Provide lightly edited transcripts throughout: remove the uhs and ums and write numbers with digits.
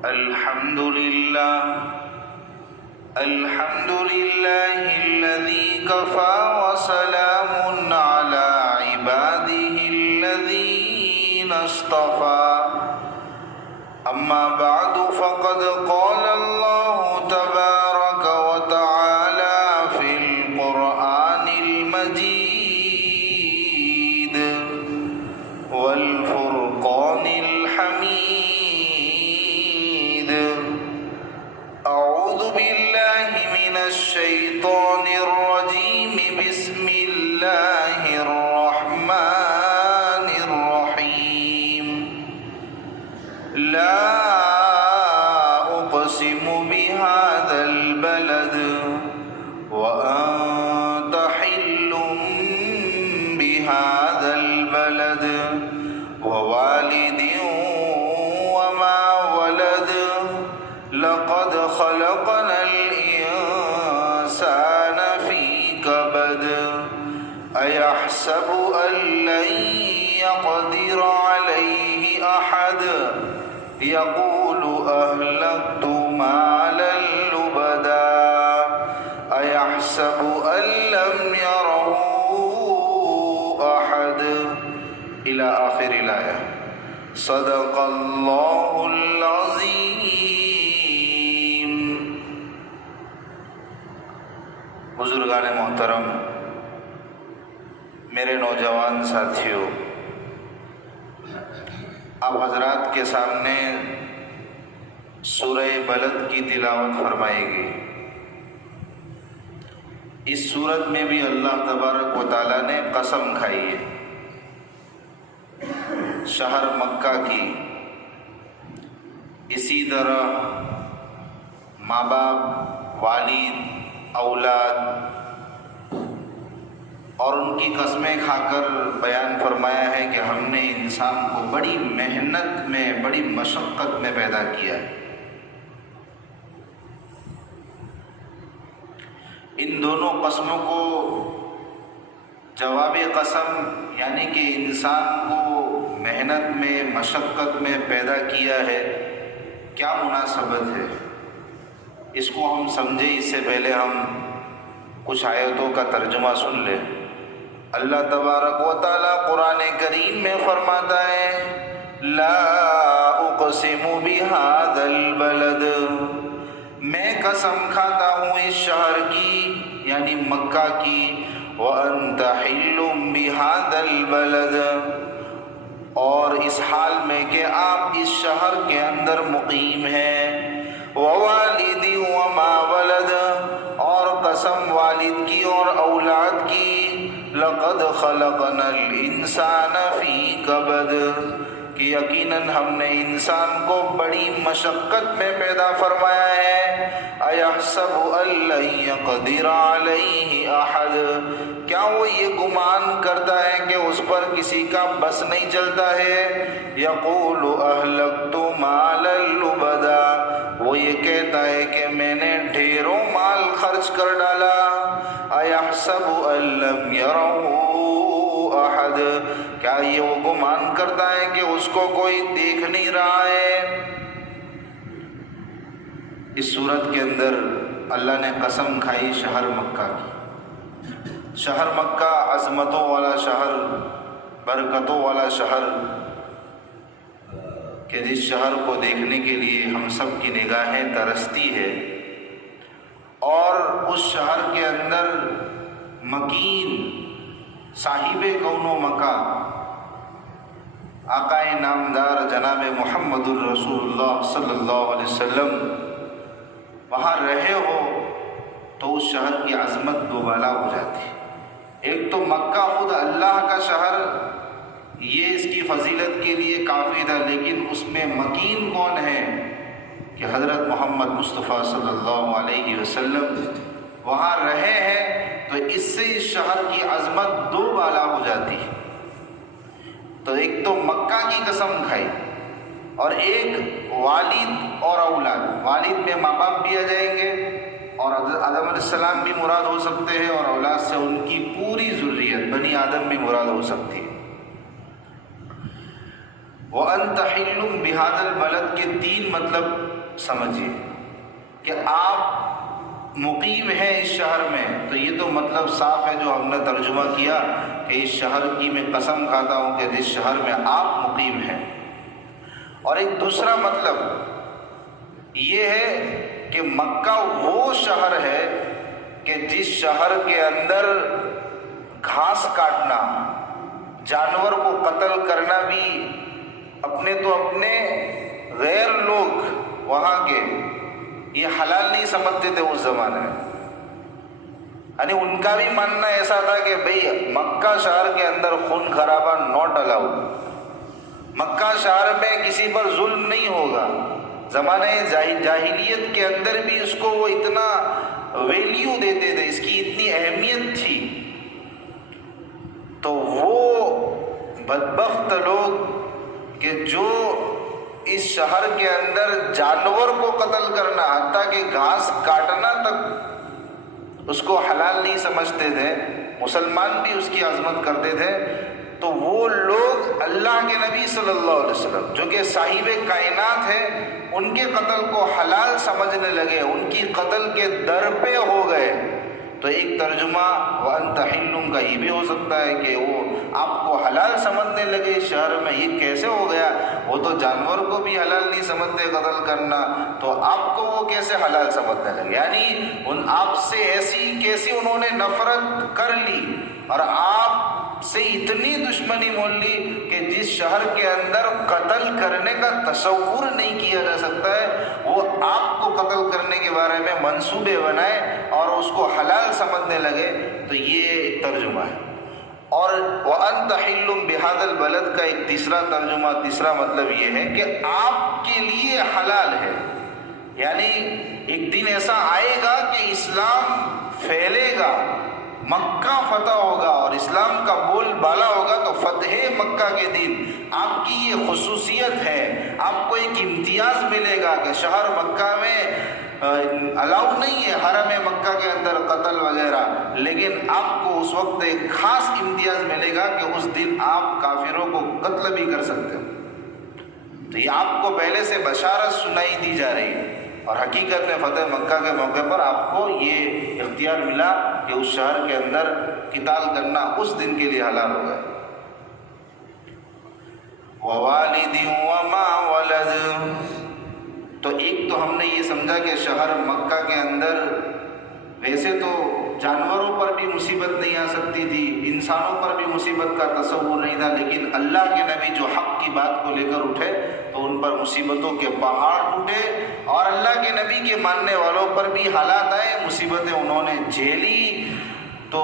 الحمد لله الذي كفى وسلام على عباده الذين اصطفى أما بعد فقد قال الله تبارك وتعالى في القرآن المجيد والفرقان الحميد. أعوذ بالله من الشيطان الرجيم. بسم الله الرحمن الرحيم. لا أقسم بهذا البلد وأنت حل بهذا البلد ووالد وما ولد لقد خلقنا الإنسان في كبد أيحسب أن لن يقدر عليه أحد يقول أهلكت مالا لبدا أيحسب أن لم يره أحد إلى آخر الآية. صدق اللہ العظیم. بزرگان محترم، میرے نوجوان ساتھیوں، آپ حضرات کے سامنے سورہ بلد کی تلاوت فرمائے گی. اس سورت میں بھی اللہ تبارک و تعالیٰ نے قسم کھائی ہے شہر مکہ کی. اسی طرح ماں باپ، والد، اولاد اور ان کی قسمیں کھا کر بیان فرمایا ہے کہ ہم نے انسان کو بڑی محنت میں، بڑی مشقت میں پیدا کیا ہے. ان دونوں قسموں کو جواب قسم، یعنی کہ انسان کو محنت میں، مشقت میں پیدا کیا ہے، کیا مناسبت ہے؟ اس کو ہم سمجھیں اس سے پہلے ہم کچھ آیتوں کا ترجمہ سن لیں. اللہ تبارک و تعالیٰ قرآن کریم میں فرماتا ہے لا اقسم بہذا البلد، میں قسم کھاتا ہوں اس شہر کی، یعنی مکہ کی. وَأَنْتَ حِلٌّ بِهَذَا الْبَلَدِ، اور اس حال میں کہ آپ اس شہر کے اندر مقیم ہیں. وَوَالِدٍ وَمَا وَلَدَ، اور قسم والد کی اور اولاد کی. لَقَدْ خَلَقْنَا الْإِنسَانَ فِي كَبَدٍ، کہ یقیناً ہم نے انسان کو بڑی مشقت میں پیدا فرمایا ہے. اَيَحْسَبُ أَن لَّن يَقْدِرَ عَلَيْهِ أَحَدٌ، کیا وہ یہ گمان کرتا ہے کہ اس پر کسی کا بس نہیں چلتا ہے. يَقُولُ أَهْلَكْتُ مَالًا لُبَدًا، وہ یہ کہتا ہے کہ میں نے ڈھیروں مال خرچ کر ڈالا. أَيَحْسَبُ أَن لَّمْ يَرَهُ أَحَدٌ، کیا یہ وہ گمان کرتا ہے کہ اس کو کوئی دیکھ نہیں رہا ہے. اس صورت کے اندر اللہ نے قسم کھائی شہر مکہ کی. شہر مکہ عظمتوں والا شہر، برکتوں والا شہر، کہ جس شہر کو دیکھنے کے لیے ہم سب کی نگاہیں ترستی ہے. اور اس شہر کے اندر مکین صاحب کون و مکان آقا نامدار جناب محمد الرسول اللہ صلی اللہ علیہ وسلم وہاں رہے ہو تو اس شہر کی عظمت دوبالا ہو جاتی. ایک تو مکہ خود اللہ کا شہر، یہ اس کی فضیلت کے لیے کافی تھا، لیکن اس میں مکین کون ہے کہ حضرت محمد مصطفیٰ صلی اللہ علیہ وسلم وہاں رہے ہیں، تو اس سے اس شہر کی عظمت دو بالا ہو جاتی ہے. تو ایک تو مکہ کی قسم کھائی، اور ایک والد اور اولاد. والد میں ماں باپ بھی آ جائیں گے، اور آدم علیہ السلام بھی مراد ہو سکتے ہیں، اور اولاد سے ان کی پوری ذریت بنی آدم بھی مراد ہو سکتی ہے. وَأَنْتَ حِلٌّ بِهَذَا الْبَلَدِ کے 3 مطلب سمجھیے کہ آپ مقیم ہیں اس شہر میں، تو یہ تو مطلب صاف ہے جو ہم نے ترجمہ کیا کہ اس شہر کی میں قسم کھاتا ہوں کہ جس شہر میں آپ مقیم ہیں۔ اور ایک دوسرا مطلب یہ ہے کہ مکہ وہ شہر ہے کہ جس شہر کے اندر گھاس کاٹنا، جانور کو قتل کرنا بھی اپنے تو اپنے غیر لوگ وہاں کے یہ حلال نہیں سمجھتے تھے اس زمانے میں۔ یعنی ان کا بھی ماننا ایسا تھا کہ بھئی مکہ شہر کے اندر خون خرابہ ناٹ الاؤڈ، مکہ شہر میں کسی پر ظلم نہیں ہوگا۔ زمانہ جاہلیت کے اندر بھی اس کو وہ اتنا ویلیو دیتے تھے، اس کی اتنی اہمیت تھی۔ تو وہ بدبخت لوگ کہ جو اس شہر کے اندر جانور کو قتل کرنا، حتیٰ کہ گھاس کاٹنا تک اس کو حلال نہیں سمجھتے تھے، مسلمان بھی اس کی عظمت کرتے تھے، تو وہ لوگ اللہ کے نبی صلی اللہ علیہ وسلم جو کہ صاحب کائنات ہیں، ان کے قتل کو حلال سمجھنے لگے، ان کی قتل کے در پہ ہو گئے۔ تو ایک ترجمہ وَأَنْتَ حِلٌّ کا یہ بھی ہو سکتا ہے کہ وہ آپ کو حلال سمجھنے لگے اس شہر میں۔ یہ کیسے ہو گیا؟ وہ تو جانور کو بھی حلال نہیں سمجھتے قتل کرنا، تو آپ کو وہ کیسے حلال سمجھنے لگے؟ یعنی آپ سے ایسی کیسی انہوں نے نفرت کر لی اور آپ سے اتنی دشمنی مول لی کہ جس شہر کے اندر قتل کرنے کا تصور نہیں کیا جا سکتا ہے، وہ آپ کو قتل کرنے کے بارے میں منصوبے بنائے اور اس کو حلال سمجھنے لگے۔ تو یہ ایک ترجمہ ہے۔ اور وَأَنْتَ حِلٌّ بِهَذَا الْبَلَدِ کا ایک تیسرا ترجمہ، تیسرا مطلب یہ ہے کہ آپ کے لیے حلال ہے۔ یعنی ایک دن ایسا آئے گا کہ اسلام پھیلے گا، مکہ فتح ہوگا اور اسلام کا بول بالا ہوگا، تو فتح مکہ کے دن آپ کی یہ خصوصیت ہے، آپ کو ایک امتیاز ملے گا کہ شہر مکہ میں الاؤ نہیں ہے، حرم مکہ کے اندر قتل وغیرہ، لیکن آپ کو اس وقت ایک خاص امتیاز ملے گا کہ اس دن آپ کافروں کو قتل بھی کر سکتے ہو۔ تو یہ آپ کو پہلے سے بشارت سنائی دی جا رہی ہے، اور حقیقت میں فتح مکہ کے موقع پر آپ کو یہ اختیار ملا کہ اس شہر کے اندر قتال کرنا اس دن کے لیے حلال ہوگا۔ وَوَالِدٍ وَمَا وَلَدٍ، تو ایک تو ہم نے یہ سمجھا کہ شہر مکہ کے اندر ویسے تو جانوروں پر بھی مصیبت نہیں آ سکتی تھی، انسانوں پر بھی مصیبت کا تصور نہیں تھا، لیکن اللہ کے نبی جو حق کی بات کو لے کر اٹھے تو ان پر مصیبتوں کے پہاڑ ٹوٹے، اور اللہ کے نبی کے ماننے والوں پر بھی حالات آئے، مصیبتیں انہوں نے جھیلی۔ تو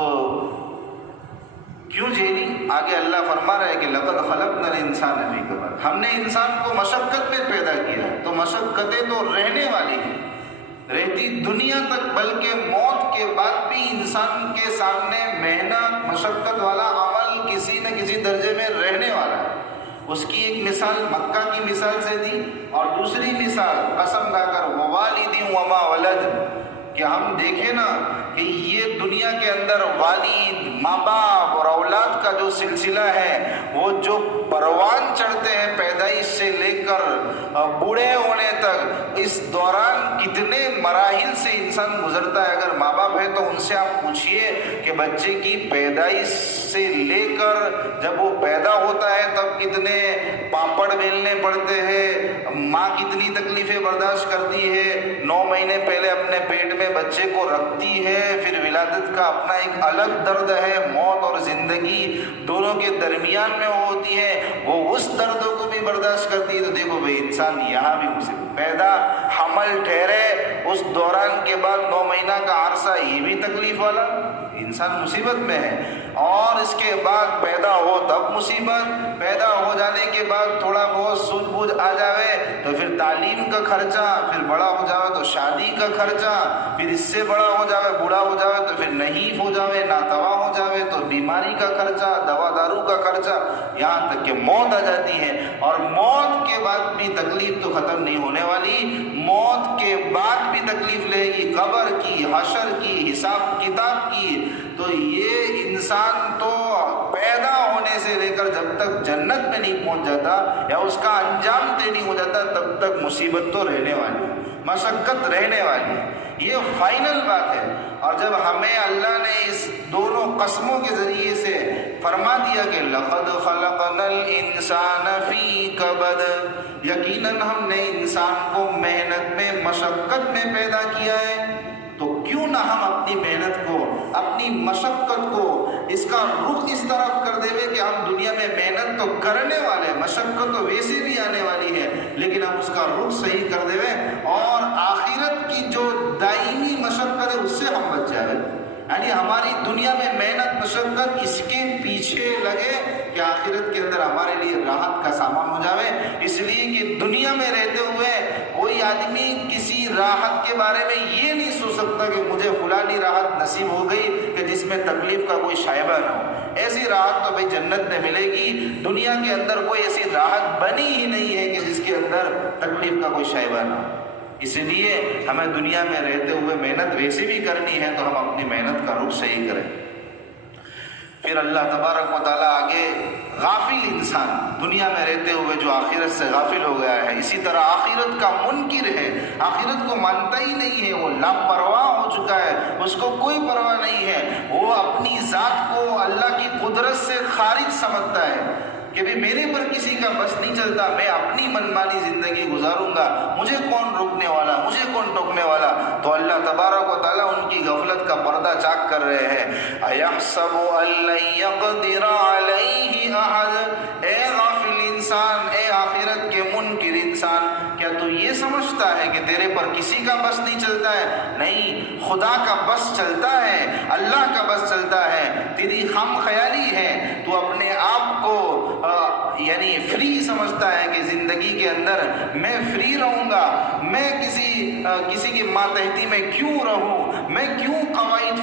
کیوں جھیلی؟ آگے اللہ فرما رہے کہ لَقَدْ خَلَقْنَا الْإِنسَانَ فِي كَبَدٍ، ہم نے انسان کو مشقت میں پیدا کیا ہے، تو مشقتیں تو رہنے والی ہیں، رہتی دنیا تک، بلکہ موت کے بعد بھی انسان کے سامنے محنت مشقت والا عمل کسی نہ کسی درجے میں رہنے والا ہے۔ اس کی ایک مثال مکہ کی مثال سے دی، اور دوسری مثال قسم کھا کر وَوَالِدٍ وَمَا وَلَدٍ، کہ ہم دیکھیں نا کہ یہ دنیا کے اندر والد، ماں باپ اور اولاد کا جو سلسلہ ہے، وہ جو پروان چڑھتے ہیں پیدائش سے لے کر بوڑھے ہونے تک، اس دوران کتنے مراحل سے انسان گزرتا ہے۔ اگر ماں باپ ہے تو ان سے آپ پوچھئے کہ بچے کی پیدائش سے لے کر جب وہ پیدا ہوتا ہے تب کتنے پاپڑ بیلنے پڑتے ہیں، ماں کتنی تکلیفیں برداشت کرتی ہے، 9 مہینے پہلے اپنے پیٹ میں بچے کو رکھتی ہے، پھر ولادت کا اپنا ایک الگ درد ہے، موت اور زندگی دونوں کے درمیان میں وہ ہوتی ہے، وہ اس دردوں کو بھی برداشت کرتی ہے۔ تو دیکھو بھئی انسان یہاں بھی مصیبت، پیدا، حمل ٹھہرے، اس دوران کے بعد 9 مہینہ کا عرصہ، یہ بھی تکلیف والا، انسان مصیبت میں ہے، اور اس کے بعد پیدا ہو تب مصیبت، پیدا ہو جانے کے بعد تھوڑا بہت سود بوجھ آ جاوے تو پھر تعلیم کا خرچہ، پھر بڑا ہو جاوے تو شادی کا خرچہ، پھر اس سے بڑا ہو جاوے، بوڑھا ہو جاوے تو پھر نحیف ہو جاوے، ناتواں ہو جاوے تو بیماری کا خرچہ، دوا دارو کا خرچہ، یہاں تک کہ موت آ جاتی ہے، اور موت کے بعد بھی تکلیف تو ختم نہیں ہونے والی، موت کے بعد بھی تکلیف لے گی، قبر کی، حشر کی، حساب کتاب کی۔ تو یہ انسان تو پیدا ہونے سے لے کر جب تک جنت میں نہیں پہنچ جاتا یا اس کا انجام طے نہیں ہو جاتا تب تک مصیبت تو رہنے والی، مشقت رہنے والی، یہ فائنل بات ہے۔ اور جب ہمیں اللہ نے اس دونوں قسموں کے ذریعے سے فرما دیا کہ لقد خلقنا الانسان فی کبد، یقیناً ہم نے انسان کو محنت میں، مشقت میں پیدا کیا ہے، تو کیوں نہ ہم اپنی محنت کو، اپنی مشقت کو، اس کا رخ اس طرف کر دے کہ ہم دنیا میں محنت تو کرنے والے، مشقت تو ویسے بھی آنے والی ہے، لیکن ہم اس کا رخ صحیح کر دے اور آخرت کی جو دائمی مشقت ہے اس سے ہم بچ جائیں۔ یعنی ہماری دنیا میں محنت، مشقت اس کے پیچھے لگے کہ آخرت کے اندر ہمارے لیے راحت کا سامان ہو جاوے، اس لیے کہ دنیا میں رہتے ہوئے کوئی آدمی کسی راحت کے بارے میں یہ نہیں سوچ سکتا کہ مجھے فلانی راحت نصیب ہو گئی کہ جس میں تکلیف کا کوئی شائبہ نہ ہو۔ ایسی راحت تو بھائی جنت میں ملے گی، دنیا کے اندر کوئی ایسی راحت بنی ہی نہیں ہے کہ جس کے اندر تکلیف کا کوئی شائبہ نہ ہو۔ اس لیے ہمیں دنیا میں رہتے ہوئے محنت ویسے بھی کرنی ہے تو ہم اپنی محنت کا رخ صحیح کریں۔ پھر اللہ تبارک و تعالیٰ آگے غافل انسان، دنیا میں رہتے ہوئے جو آخرت سے غافل ہو گیا ہے، اسی طرح آخرت کا منکر ہے، آخرت کو مانتا ہی نہیں ہے، وہ لاپرواہ ہو چکا ہے، اس کو کوئی پرواہ نہیں ہے، وہ اپنی ذات کو اللہ کی قدرت سے خارج سمجھتا ہے کہ بھی میرے پر کسی کا بس نہیں چلتا، میں اپنی منمانی زندگی گزاروں گا، مجھے کون روکنے والا، مجھے کون ٹوکنے والا۔ تو اللہ تبارک و تعالیٰ ان کی غفلت کا پردہ چاک کر رہے ہیں۔ اَيَحْسَبُ أَن لَّن يَقْدِرَ عَلَيْهِ أَحَدٌ، اے غافل انسان، اے آخرت کے منکر انسان، کیا تو یہ سمجھتا ہے کہ تیرے پر کسی کا بس نہیں چلتا ہے؟ نہیں، خدا کا بس چلتا ہے، اللہ کا بس چلتا ہے، تیری خام خیالی ہے، تو اپنے آپ کو یعنی فری سمجھتا ہے کہ زندگی کے اندر میں فری رہوں گا، میں کسی کی ماتحتی میں کیوں رہوں، میں کیوں قواعد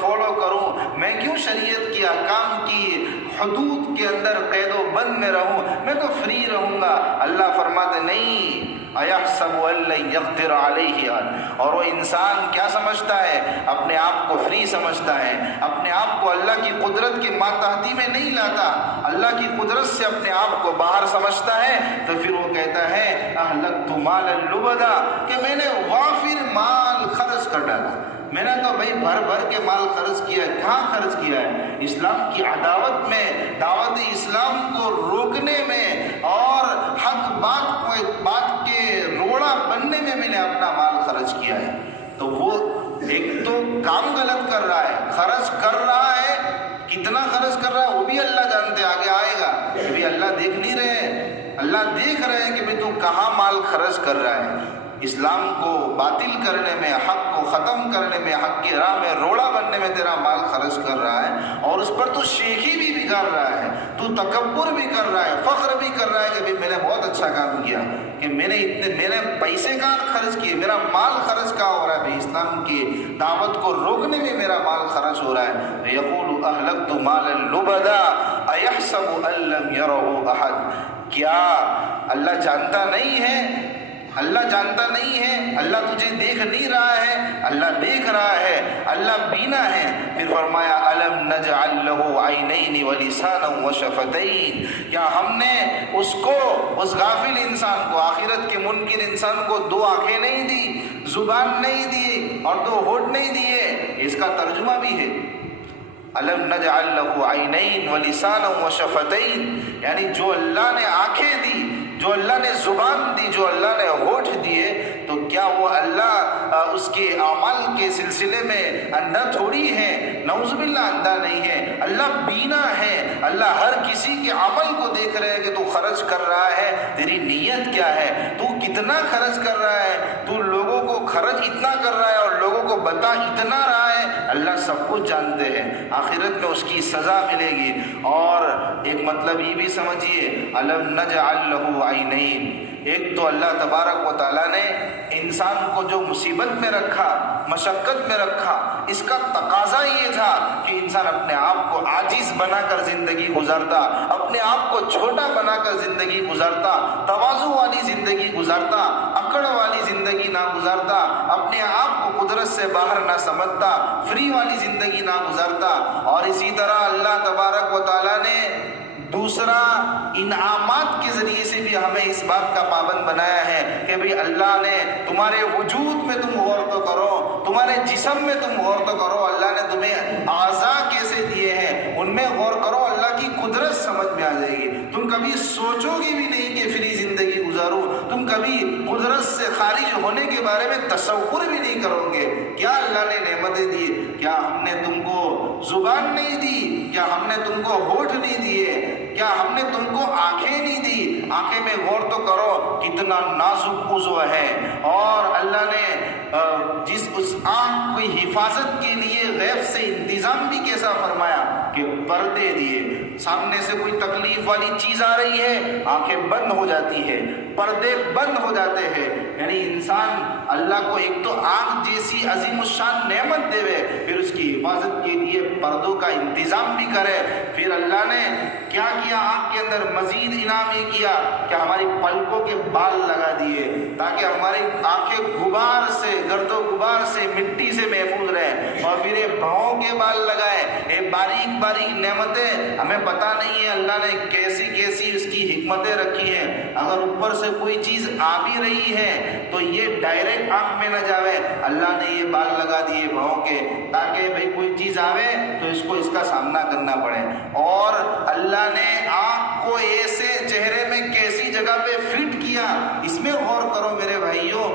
فالو کروں، میں کیوں شریعت کی احکام کی حدود کے اندر قید و بند میں رہوں، میں تو فری رہوں گا۔ اللہ فرماتے نہیں، اَيَحْسَبُ أَن لَّن يَقْدِرَ عَلَيْهِ، اور وہ انسان کیا سمجھتا ہے؟ اپنے آپ کو فری سمجھتا ہے، اپنے آپ کو اللہ کی قدرت کی ماتحتی میں نہیں لاتا، اللہ کی قدرت سے اپنے آپ کو باہر سمجھتا ہے، تو پھر وہ کہتا ہے اَهْلَكْتُ مَالًا لُبَدًا، کہ میں نے وافر مال خرچ کر ڈالا، میں نے تو بھائی بھر بھر کے مال خرچ کیا ہے۔ کہاں خرچ کیا ہے؟ اسلام کی عداوت میں، دعوت اسلام کو روکنے میں، اور حق بات کے روڑا بننے میں نے اپنا مال خرچ کیا ہے۔ تو وہ ایک تو کام غلط کر رہا ہے، خرچ کر رہا ہے، کتنا خرچ کر رہا ہے وہ بھی اللہ جانتے، آگے آئے گا کہ بھی اللہ دیکھ نہیں رہے ہیں، اللہ دیکھ رہے ہیں کہ بھی تو کہاں مال خرچ کر رہا ہے۔ اسلام کو باطل کرنے میں، حق کو ختم کرنے میں، حق کی راہ میں روڑا بننے میں تیرا مال خرچ کر رہا ہے، اور اس پر تو شیخی بھی بگاڑ رہا ہے، تو تکبر بھی کر رہا ہے، فخر بھی کر رہا ہے کہ میں نے بہت اچھا کام کیا، کہ میں نے پیسے کہاں خرچ کیے، میرا مال خرچ کہاں ہو رہا ہے، اسلام کی دعوت کو روکنے میں میرا مال خرچ ہو رہا ہے۔ یقول اہلکت مالا لبدا ایحسب ان لم یرہ احد، کیا اللہ جانتا نہیں ہے؟ اللہ جانتا نہیں ہے؟ اللہ تجھے دیکھ نہیں رہا ہے؟ اللہ دیکھ رہا ہے، اللہ بینا ہے۔ پھر فرمایا الم نجعل له عینین ولسانا وشفتین، کیا ہم نے اس کو، اس غافل انسان کو، آخرت کے منکر انسان کو دو آنکھیں نہیں دی، زبان نہیں دی، اور دو ہونٹ نہیں دیے؟ اس کا ترجمہ بھی ہے الم نجعل له عینین ولسانا وشفتین، یعنی جو اللہ نے آنکھیں دی، جو اللہ نے زبان دی، جو اللہ نے ہونٹ دیے، تو کیا وہ اللہ اس کے اعمال کے سلسلے میں اندھا تھوڑی ہے؟ نعوذ باللہ اندھا نہیں ہے، اللہ بینا ہے، اللہ ہر کسی کے عمل کو دیکھ رہے ہیں کہ تو خرچ کر رہا ہے، تیری نیت کیا ہے، تو کتنا خرچ کر رہا ہے، تو لوگوں کو خرچ اتنا کر رہا ہے اور لوگوں کو بتا اتنا رہا ہے، اللہ سب کچھ جانتے ہیں، آخرت میں اس کی سزا ملے گی۔ اور ایک مطلب یہ بھی سمجھیے الم نجعل لہ عینین، ایک تو اللہ تبارک و تعالیٰ نے انسان کو جو مصیبت میں رکھا، مشقت میں رکھا، اس کا تقاضا یہ تھا کہ انسان اپنے آپ کو عاجز بنا کر زندگی گزارتا، اپنے آپ کو چھوٹا بنا کر زندگی گزارتا، تواضع والی زندگی گزارتا، اکڑ والی زندگی نہ گزارتا، اپنے آپ کو قدرت سے باہر نہ سمجھتا، فری والی زندگی نہ گزارتا۔ اور اسی طرح اللہ تبارک و تعالیٰ نے دوسرا انعامات کے ذریعے سے بھی ہمیں اس بات کا پابند بنایا ہے کہ بھئی اللہ نے تمہارے وجود میں تم غور تو کرو، تمہارے جسم میں تم غور تو کرو، اللہ نے تمہیں اعضاء کیسے دیے ہیں ان میں غور کرو، اللہ کی قدرت سمجھ میں آ جائے گی۔ تم کبھی سوچو گے بھی نہیں کہ فری زندگی گزارو، تم کبھی قدرت سے خارج ہونے کے بارے میں تصور بھی نہیں کرو گے۔ کیا اللہ نے نعمتیں دی؟ کیا ہم نے تم کو زبان نہیں دی؟ کیا ہم نے تم کو ہونٹ نہیں دیے؟ کیا ہم نے تم کو آنکھیں نہیں دی؟ آنکھیں میں غور تو کرو کتنا نازک عضو ہے، اور اللہ نے جس اس آنکھ کی حفاظت کے لیے غیب سے انتظام بھی کیسا فرمایا کہ پردے دیے۔ سامنے سے کوئی تکلیف والی چیز آ رہی ہے، آنکھیں بند ہو جاتی ہے، پردے بند ہو جاتے ہیں۔ یعنی انسان اللہ کو ایک تو آنکھ جیسی عظیم الشان نعمت دے، پھر اس کی حفاظت کے لیے پردوں کا انتظام بھی کرے۔ پھر اللہ نے کیا کیا آنکھ کے اندر؟ مزید انعام یہ کیا کہ ہماری پلکوں کے بال لگا دیے تاکہ ہماری آنکھیں غبار سے، گرد و غبار سے، مٹی سے محفوظ رہے۔ اور پھر یہ بھاؤں کے بال لگائے۔ یہ باریک باریک نعمتیں ہمیں پتہ نہیں ہے اللہ نے کیسی کیسی اس کی حکمتیں رکھی ہیں۔ اگر اوپر سے کوئی چیز آ بھی رہی ہے تو یہ ڈائریکٹ آنکھ میں نہ جاوے، اللہ نے یہ بال لگا دیے بھاؤں کے تاکہ بھئی کوئی چیز آوے تو اس کو اس کا سامنا کرنا پڑے۔ اور اللہ نے آنکھ کو ایسے چہرے میں کیسی جگہ پہ فٹ کیا، اس میں غور کرو میرے بھائیوں۔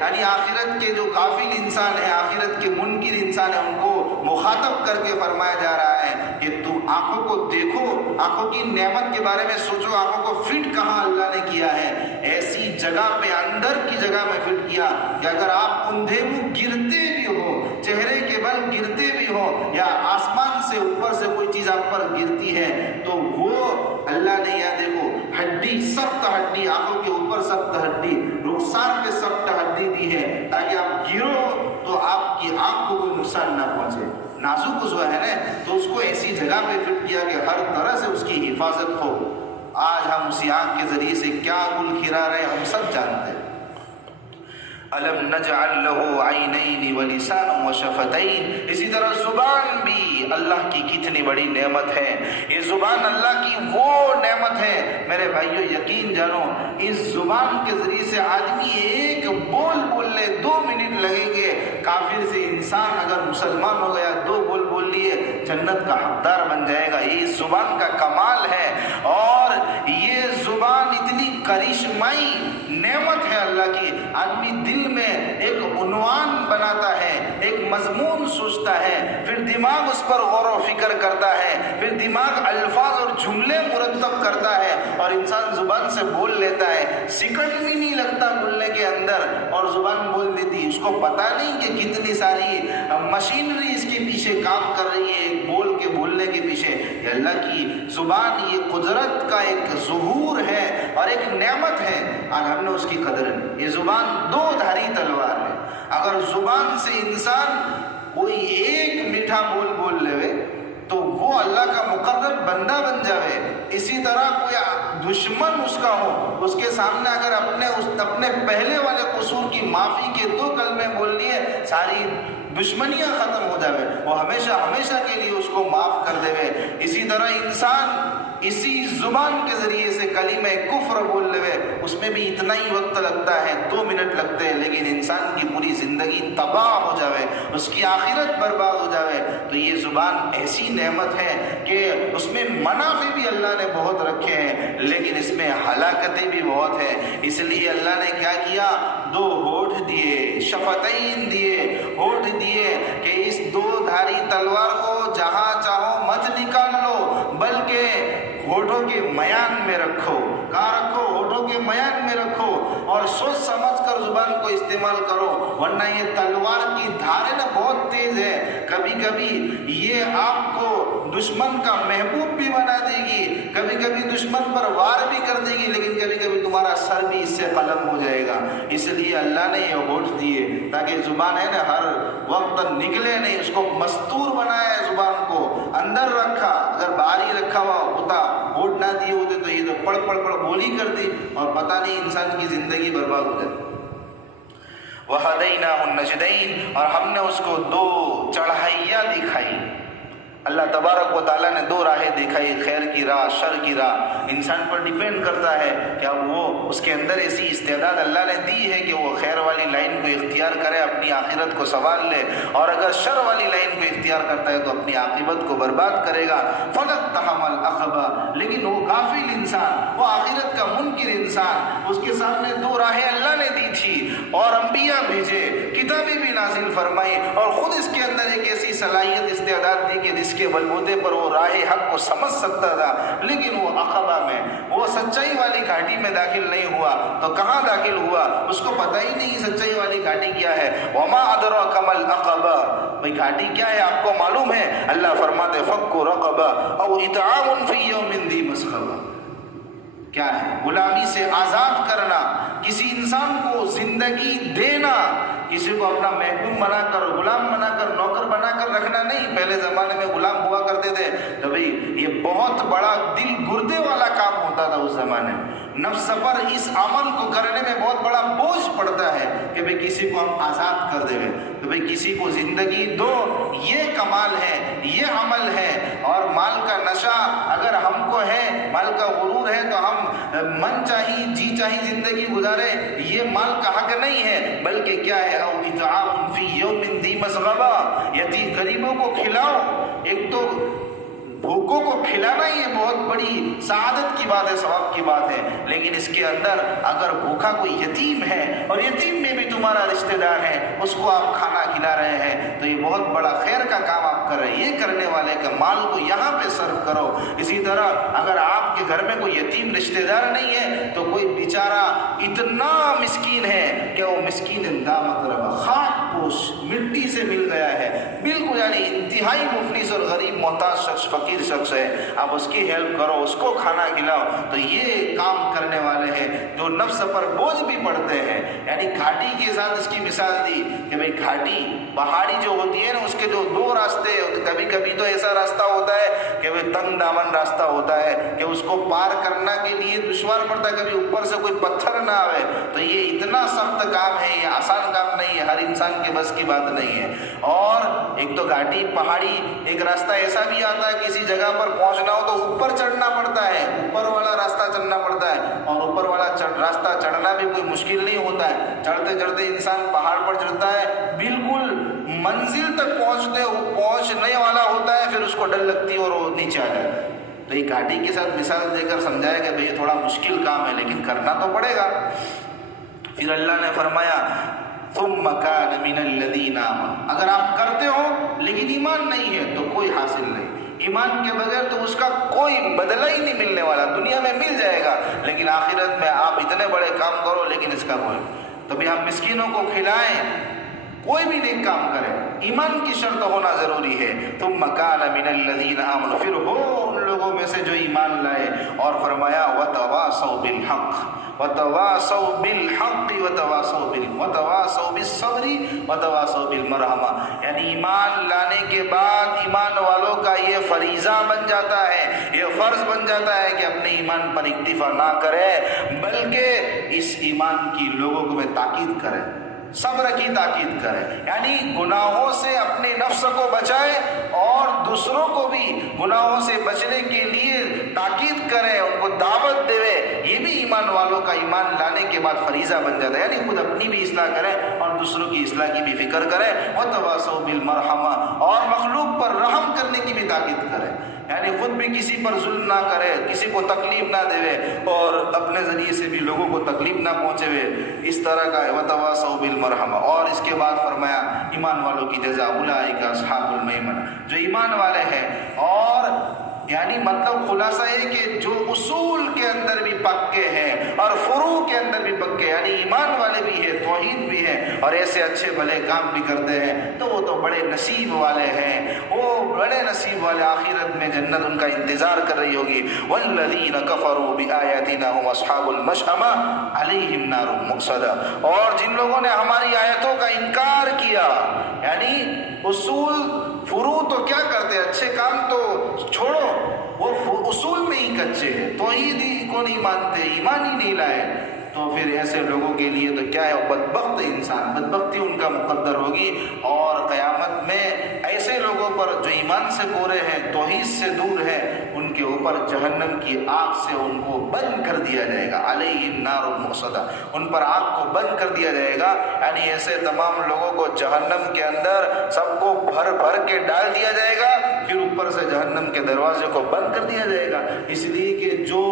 یعنی آخرت کے جو غافل انسان ہیں، آخرت کے منکر انسان ہیں، ان کو مخاطب کر کے فرمایا جا رہا ہے کہ تم آنکھوں کو دیکھو، آنکھوں کی نعمت کے بارے میں سوچو، آنکھوں کو فٹ کہاں اللہ نے کیا ہے؟ ایسی جگہ پہ، اندر کی جگہ میں فٹ کیا کہ اگر آپ اندھے منہ گرتے بھی ہو، چہرے کے بل گرتے بھی ہو، یا آسمان سے اوپر سے کوئی چیز آپ پر گرتی ہے تو وہ اللہ نے یہاں دیکھو ہڈی، سخت ہڈی، آنکھوں کے اوپر سخت ہڈی، رخسار پہ سخت ہڈی دی ہے تاکہ آپ گرو تو آپ کی آنکھ کو کوئی نقصان نہ پہنچے۔ نازک عضو ہے نا، تو اس کو ایسی جگہ پہ فٹ کیا کہ ہر طرح سے اس کی حفاظت ہو۔ آج ہم اسی آنکھ کے ذریعے سے کیا گل کھرا رہے ہیں ہم سب جانتے ہیں۔ الم نجعل له عینین ولسانا وشفتین۔ اسی طرح زبان بھی اللہ کی کتنی بڑی نعمت ہے۔ یہ زبان اللہ کی وہ نعمت ہے میرے بھائیو، یقین جانو اس زبان کے ذریعے سے آدمی ایک بول لے، 2 منٹ لگیں گے، کافر سے انسان اگر مسلمان ہو گیا 2 بول لیے جنت کا حقدار بن جائے گا۔ یہ زبان کا کمال ہے، اور یہ زبان اتنی کرشمائی نعمت ہے اللہ کی۔ آدمی دل میں ایک عنوان بناتا ہے، ایک مضمون سوچتا ہے، پھر دماغ اس پر غور و فکر کرتا ہے، پھر دماغ الفاظ اور جملے مرتب کرتا ہے، اور انسان زبان سے بول لیتا ہے، سیکنڈ بھی نہیں لگتا بولنے کے اندر، اور زبان بول دیتی۔ اس کو پتا نہیں کہ کتنی ساری مشینری اس کے پیچھے کام کر رہی ہے بول کے بولنے کے پیچھے۔ یہ اللہ کی زبان، یہ قدرت کا ایک ظہور ہے اور ایک نعمت ہے، آج ہم نے اس کی قدر نہیں۔ یہ زبان 2 دھاری تلوار ہے۔ اگر زبان سے انسان کوئی ایک میٹھا بول لے تو وہ اللہ کا مقرب بندہ بن جاوے۔ اسی طرح کوئی دشمن اس کا ہو، اس کے سامنے اگر اپنے پہلے والے قصور کی معافی کے 2 کلمے بول لیے، ساری دشمنیاں ختم ہو جاوے، وہ ہمیشہ کے لیے اس کو معاف کر دے۔ اسی طرح انسان اسی زبان کے ذریعے سے کلمہ کفر بول لے، اس میں بھی اتنا ہی وقت لگتا ہے، 2 منٹ لگتے ہیں، لیکن انسان کی پوری زندگی تباہ ہو جاوے، اس کی آخرت برباد ہو جاوے۔ تو یہ زبان ایسی نعمت ہے کہ اس میں منافع بھی اللہ نے بہت رکھے ہیں، لیکن اس میں ہلاکتیں بھی بہت ہیں۔ اس لیے اللہ نے کیا کیا؟ 2 ہونٹ دیے، شفتین دیے، ہونٹ دیے کہ اس 2 دھاری تلوار کو جہاں چاہو مت نکال لو، بلکہ ہونٹوں کے میان میں رکھو۔ کہاں رکھو؟ ہونٹوں کے میان میں رکھو، اور سوچ سمجھ کر زبان کو استعمال کرو، ورنہ یہ تلوار کی دھاریں نا بہت تیز ہے، کبھی کبھی یہ آپ کو دشمن کا محبوب بھی بنا دے گی، کبھی کبھی دشمن پر وار بھی کر دے گی، لیکن کبھی کبھی تمہارا سر بھی اس سے قلم ہو جائے گا۔ اس لیے اللہ نے یہ ہونٹ دیے تاکہ زبان ہے نا ہر وقت نکلے نہیں، اس کو مستور بنایا ہے، زبان کو اندر رکھا۔ اگر باہر ہی رکھا ہوا ہوتا، ہونٹ نہ دیے ہوتے تو یہ تو پڑ پڑ پڑ بولی کرتی اور پتہ نہیں انسان کی زندگی برباد ہو جاتی۔ وَهَدَيْنَاهُ النَّجْدَيْنِ، اور ہم نے اس کو دو چڑھائیاں دکھائی۔ اللہ تبارک و تعالیٰ نے دو راہیں دکھائی، خیر کی راہ، شر کی راہ۔ انسان پر ڈیپینڈ کرتا ہے کہ اب وہ اس کے اندر ایسی استعداد اللہ نے دی ہے کہ وہ خیر والی لائن کو اختیار کرے، اپنی آخرت کو سنوار لے، اور اگر شر والی لائن کو اختیار کرتا ہے تو اپنی عاقبت کو برباد کرے گا۔ فَلَقْتَحَمَ الْعَقَبَةَ، لیکن وہ غافل انسان، وہ آخرت کا منکر انسان، اس کے سامنے دو راہیں اللہ نے دی تھی اور انبیاء بھیجے، کتابیں بھی نازل فرمائی، اور خود اس کے اندر ایک ایسی صلاحیت استعداد دی کہ جس کے بلبوتے پر وہ راہ حق کو سمجھ سکتا تھا، لیکن وہ عقبہ میں، وہ سچائی والی گھاٹی میں داخل نہیں ہوا۔ تو کہاں داخل ہوا؟ اس کو پتہ ہی نہیں سچائی والی گھاٹی کیا ہے۔ وَمَا أَدْرَاكَ مَا الْعَقَبَةُ، بھئی گھاٹی کیا ہے آپ کو معلوم ہے؟ اللہ فرماتے فَكُّ رَقَبَةٍ أَوْ إِطْعَامٌ فِي يَوْمٍ ذِي مَسْغَبَةٍ، کیا ہے؟ غلامی سے آزاد کرنا، کسی انسان کو زندگی دینا، کسی کو اپنا محکوم بنا کر، غلام بنا کر، نوکر بنا کر رکھنا نہیں۔ پہلے زمانے میں غلام ہوا کرتے تھے تو بھئی یہ بہت بڑا دل گردے والا کام ہوتا تھا اس زمانے میں۔ نفس پر اس عمل کو کرنے میں بہت بڑا بوجھ پڑتا ہے کہ بھئی کسی کو ہم آزاد کر دیں، تو بھئی کسی کو زندگی دو، یہ کمال ہے، یہ عمل ہے۔ اور مال کا نشہ اگر ہم کو ہے، مال کا غرور ہے تو ہم من چاہی جی چاہی زندگی گزارے، یہ مال کا حق نہیں ہے، بلکہ کیا ہے؟ او اطعام فی یوم ذی مسغبہ، یتیم غریبوں کو کھلاؤ۔ ایک تو بھوکوں کو کھلانا یہ بہت بڑی سعادت کی بات ہے، ثواب کی بات ہے، لیکن اس کے اندر اگر بھوکا کوئی یتیم ہے اور یتیم میں بھی تمہارا رشتہ دار ہے، اس کو آپ کھانا کھلا رہے ہیں تو یہ بہت بڑا خیر کا کام آپ کر رہے ہیں۔ یہ کرنے والے کا مال کو یہاں پہ صرف کرو۔ اسی طرح اگر آپ کے گھر میں کوئی یتیم رشتہ دار نہیں ہے تو کوئی بیچارہ اتنا مسکین ہے کہ وہ مسکین دامت رہا، خاک پوش، مٹی سے مل گیا ہے، بالکل یعنی انتہائی مفلس اور غریب محتاج شخص، فقیر شخص ہے، آپ اس کی ہیلپ کرو، اس کو کھانا کھلاؤ، تو یہ کام کرنے والے ہیں جو نفس پر بوجھ بھی پڑتے ہیں۔ یعنی گھاٹی کے ساتھ اس کی مثال دی کہ بھئی گھاٹی پہاڑی جو ہوتی ہے نا، اس کے جو دو راستے، کبھی کبھی تو ایسا راستہ ہوتا ہے کہ وہ تنگ دامن راستہ ہوتا ہے کہ اس کو پار کرنا کے لیے دشوار پڑتا ہے، کبھی اوپر سے کوئی پتھر نہ آئے، تو یہ اتنا سخت کام ہے، یہ آسان کام نہیں ہے، ہر انسان کے بس کی بات نہیں ہے۔ اور ایک تو گھاٹی پہاڑی، ایک راستہ ایسا بھی آتا ہے کسی جگہ پر پہنچنا ہو تو اوپر چڑھنا پڑتا ہے، اوپر والا راستہ چلنا پڑتا ہے، اور اوپر والا راستہ چڑھنا بھی کوئی مشکل نہیں ہوتا ہے۔ چڑھتے چڑھتے انسان پہاڑ پر چڑھتا ہے، بالکل منزل تک پہنچنے والا ہوتا ہے، پھر اس کو ڈر لگتی ہے اور وہ نیچے آ جاتا ہے۔ تو یہ گھاٹی کے ساتھ مثال دے کر سمجھایا کہ بھئی یہ تھوڑا مشکل کام ہے لیکن کرنا تو پڑے گا۔ پھر اللہ نے فرمایا ثم كان من الذين آمنوا، اگر آپ کرتے ہو لیکن ایمان نہیں ہے تو کوئی حاصل نہیں، ایمان کے بغیر تو اس کا کوئی بدلہ ہی نہیں ملنے والا، دنیا میں مل جائے گا لیکن آخرت میں آپ اتنے بڑے کام کرو لیکن اس کا کوئی، تو بھی ہم مسکینوں کو کھلائیں، کوئی بھی نیک کام کرے، ایمان کی شرط ہونا ضروری ہے۔ ثم كان من الذين آمنوا، پھر ہو ان لوگوں میں سے جو ایمان لائے، اور فرمایا وتواصوا بالحق وتواصوا بالحق وتواصوا بالصبر وتواصوا بالمرحمہ، یعنی ایمان لانے کے بعد ایمان والوں کا یہ فریضہ بن جاتا ہے، یہ فرض بن جاتا ہے کہ اپنے ایمان پر اکتفا نہ کرے بلکہ اس ایمان کی لوگوں کو میں تاکید کرے، صبر کی تاکید کرے، یعنی گناہوں سے اپنے نفس کو بچائے اور دوسروں کو بھی گناہوں سے بچنے کے لیے تاکید کرے، ان کو دعوت دے۔ یہ بھی ایمان والوں کا ایمان لانے کے بعد فریضہ بن جاتا ہے، یعنی خود اپنی بھی اصلاح کرے اور دوسروں کی اصلاح کی بھی فکر کرے۔ وتواصوا بالمرحمہ، اور مخلوق پر رحم کرنے کی بھی تاکید کرے، یعنی خود بھی کسی پر ظلم نہ کرے، کسی کو تکلیف نہ دے اور اپنے ذریعے سے بھی لوگوں کو تکلیف نہ پہنچے، اس طرح کا وتواصوا بالمرحمہ۔ اور اس کے بعد فرمایا ایمان والوں کی جزا اولئک اصحاب المیمنہ، جو ایمان والے ہیں، اور یعنی مطلب خلاصہ ہے کہ جو اصول کے اندر بھی پکے ہیں اور فروع کے اندر بھی پکے، یعنی ایمان والے بھی ہیں، توحید بھی ہے، اور ایسے اچھے بھلے کام بھی کرتے ہیں تو وہ تو بڑے نصیب والے ہیں، وہ بڑے نصیب والے، آخرت میں جنت ان کا انتظار کر رہی ہوگی۔ والذین کفروا بآیاتنا هم اصحاب المشأمہ علیہم نار مؤصدہ، اور جن لوگوں نے ہماری آیتوں کا انکار کیا، یعنی اصول فروع تو کیا کرتے، اچھے کام تو چھوڑو، وہ اصول میں ہی کچے ہیں، توحید ہی کو نہیں مانتے، ایمان ہی نہیں لائے، تو پھر ایسے لوگوں کے لیے تو کیا ہے، بدبخت انسان، بدبختی ان کا مقدر ہوگی۔ اور قیامت میں ایسے لوگوں پر جو ایمان سے کورے ہیں، توحید سے دور ہیں، ان کے اوپر جہنم کی آگ سے ان کو بند کر دیا جائے گا، علیہم نار مؤصدہ، ان پر آگ کو بند کر دیا جائے گا، یعنی ایسے تمام لوگوں کو جہنم کے اندر سب کو بھر بھر کے ڈال دیا جائے گا، پھر اوپر سے جہنم کے دروازے کو بند کر دیا جائے گا، اس لیے کہ جو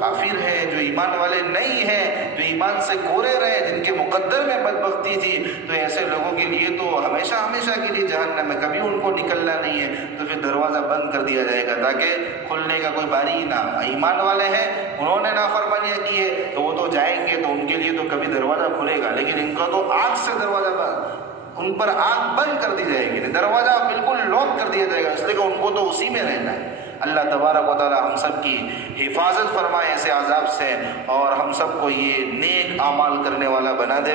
کافر ہیں، جو ایمان والے نہیں ہیں، جو ایمان سے کورے رہے، جن کے مقدر میں بدبختی تھی، تو ایسے لوگوں کے لیے تو ہمیشہ ہمیشہ کے لیے جہنم ہے، کبھی ان کو نکلنا نہیں ہے، تو پھر دروازہ بند کر دیا جائے گا تاکہ کھلنے کا کوئی باری ہی نہ۔ ایمان والے ہیں، انہوں نے نافرمانیاں کی ہے تو وہ تو جائیں گے، تو ان کے لیے تو کبھی دروازہ کھلے گا، لیکن ان کا تو آگ سے دروازہ بند، ان پر آگ بند کر دی جائے گی، دروازہ بالکل لاک کر دیا جائے گا، اس لیے کہ ان کو تو اسی میں رہنا ہے۔ اللہ تبارک و تعالی ہم سب کی حفاظت فرمائے ایسے عذاب سے، اور ہم سب کو یہ نیک اعمال کرنے والا بنا دے،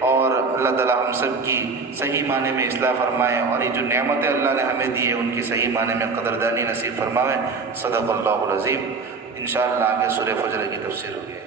اور اللہ تعالی ہم سب کی صحیح معنی میں اصلاح فرمائے، اور یہ جو نعمتیں اللہ نے ہمیں دی ہے ان کی صحیح معنی میں قدردانی نصیب فرمائے۔ صدق اللہ العظیم۔ انشاءاللہ آگے سورہ فجر کی تفسیر ہوگی۔